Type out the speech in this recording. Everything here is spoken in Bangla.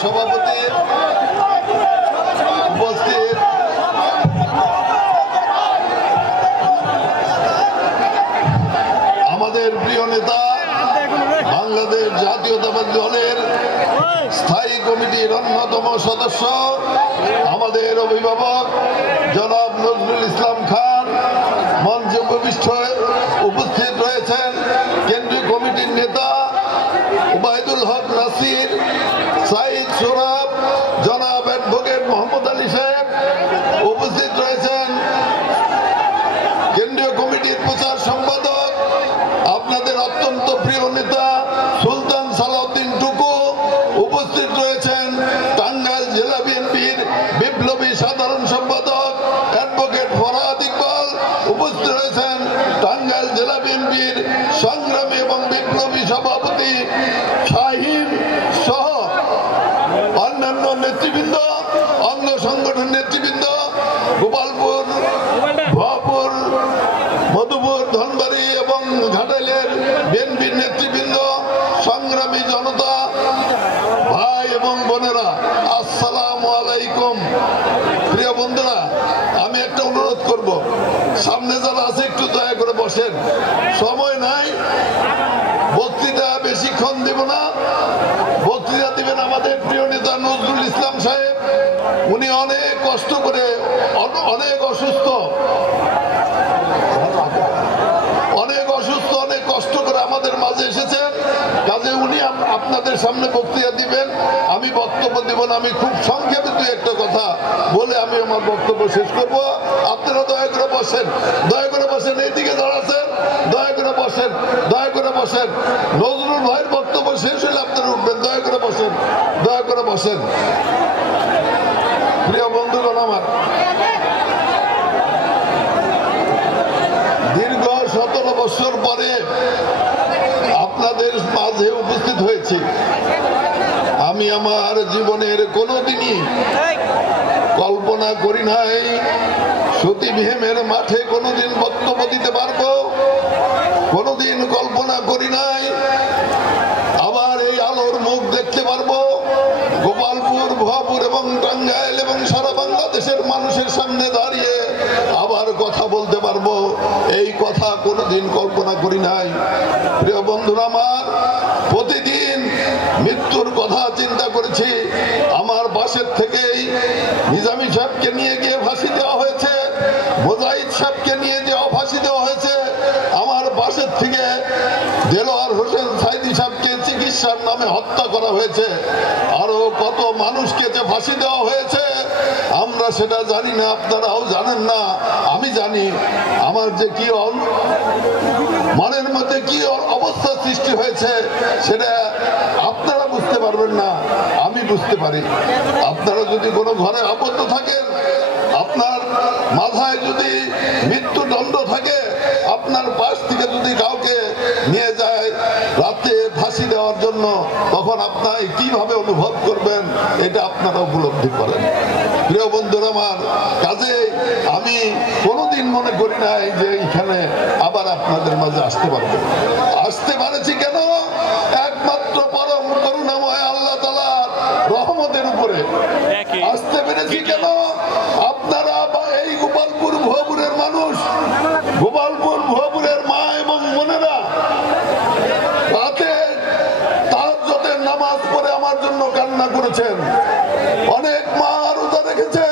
সভাপতি উপস্থিত আমাদের প্রিয় নেতা বাংলাদেশ জাতীয়তাবাদী দলের স্থায়ী কমিটির অন্যতম সদস্য আমাদের অভিভাবক জনাব নজরুল ইসলাম খান মঞ্চে উপস্থিত রয়েছেন কেন্দ্রীয় কমিটির নেতা উবাইদুল হক নাসির, সাইদ সোহরাব, জনাব অ্যাডভোকেট মোহাম্মদ আলী সাহেব উপস্থিত রয়েছেন কেন্দ্রীয় কমিটির প্রচার সম্পাদক আপনাদের অত্যন্ত প্রিয় নেতা সুলতান সালাউদ্দিন টুকু উপস্থিত রয়েছেন টাঙ্গাইল জেলা বিএনপির বিপ্লবী সাধারণ সম্পাদক অ্যাডভোকেট ফরহাদ ইকবাল উপস্থিত রয়েছেন টাঙ্গাইল জেলা বিএনপির সংগ্রামী এবং বিপ্লবী সভাপতি শাহিন সহ অন্যান্য নেতৃবৃন্দ, অঙ্গ সংগঠন নেতৃবৃন্দ, গোপালপুর, ভুয়াপুর, মধুপুর, ধনবাড়ি এবং ঘাটাইলের বিএনপির নেতৃবৃন্দ, সংগ্রামী জনতা, ভাই এবং বোনেরা, আসসালামু আলাইকুম। প্রিয় বন্ধুরা, আমি একটা অনুরোধ করব, সামনে যারা আছে একটু দয়া করে বসেন, সময় নাই, বক্তৃতা বেশিক্ষণ দেব না। বক্তৃতা দিবেন আমাদের প্রিয় নেতা নজরুল ইসলাম সাহেব। উনি অনেক কষ্ট করে, অনেক অসুস্থ, অনেক কষ্ট করে আমাদের মাঝে এসেছেন। কাজে উনি আপনাদের সামনে বক্তৃতা দিবেন। আমি বক্তব্য দেব না, আমি খুব সংক্ষেপে দুই একটা কথা বলে আমি আমার বক্তব্য শেষ করব। আপনারা দয়া করে বসেন, দয়া করে বসেন, এইদিকে দাঁড়াচ্ছেন, দয়া করে বসেন, দয়া করে বসেন। নজরুল ভাইয়ের বক্তব্য শেষ হলে আপনারা উঠবেন, দয়া করে বসেন, দয়া করে বসেন। প্রিয় বন্ধুগণ আমার, দীর্ঘ 17 বছর পরে আপনাদের মাঝে উপস্থিত হয়েছি। আমি আমার জীবনের কোনোদিনই কল্পনা করি নাই সতী ভীমের মাঠে কোনোদিন বক্তব্য দিতে পারবো, কোনোদিন কল্পনা করি নাই আবার এই আলোর মুখ দেখতে পারবো, গোপালপুর, ভুয়াপুর এবং টাঙ্গাইল এবং সারা বাংলাদেশের মানুষের সামনে দাঁড়িয়ে আবার কথা বলতে পারবো, এই কথা কোনোদিন কল্পনা করি নাই। প্রিয় বন্ধুরা আমার, প্রতিদিন মৃত্যুর কথা চিন্তা করেছি। আমার বাসের থেকেই নিজামী সাহেবকে নিয়ে গিয়ে ফাঁসি দেওয়া হয়েছে, মোজাহিদ সাহেবকে নিয়ে যাওয়া ফাঁসি দেওয়া হয়েছে। আমার বাসের থেকে দেলোয়ার হোসেন সাইদি সাহেবকে চিকিৎসার নামে হত্যা করা হয়েছে। আরো কত মানুষকে যে ফাঁসি দেওয়া হয়েছে আমরা সেটা জানি না, আপনারাও জানেন না, আমি জানি। আমার যে কি মনের মধ্যে কি অবস্থা সৃষ্টি হয়েছে সেটা আপনারা বুঝতে পারবেন না, আমি বুঝতে পারি। আপনারা যদি কোনো ঘরে আবদ্ধ থাকেন, আপনার মাথায় যদি মৃত্যুদণ্ড থাকে, আপনার পাশ থেকে যদি কাউকে নিয়ে যায় রাতে ফাঁসি দেওয়ার জন্য, তখন আপনার কিভাবে অনুভব করবেন এটা আপনারা উপলব্ধি করেন। প্রিয় বন্ধুরা আমার, কাজে আমি কোনোদিন মনে করি নাই যে এখানে আবার আপনাদের মাঝে আসতে পারবো। আসতে পারেছি কেন? একমাত্র পরম করুণাময় আল্লাহ তাআলার রহমতের উপরে আসতে পেরেছি। কেন? আপনারা এই গোপালপুর, ভুয়াপুরের মানুষ, গোপালপুর, ভুয়াপুরের মা এবং বোনেরা রাতে তাহাজ্জুদের নামাজ পড়ে আমার জন্য কান্না করেছেন। অনেক মা রোজা রেখেছেন,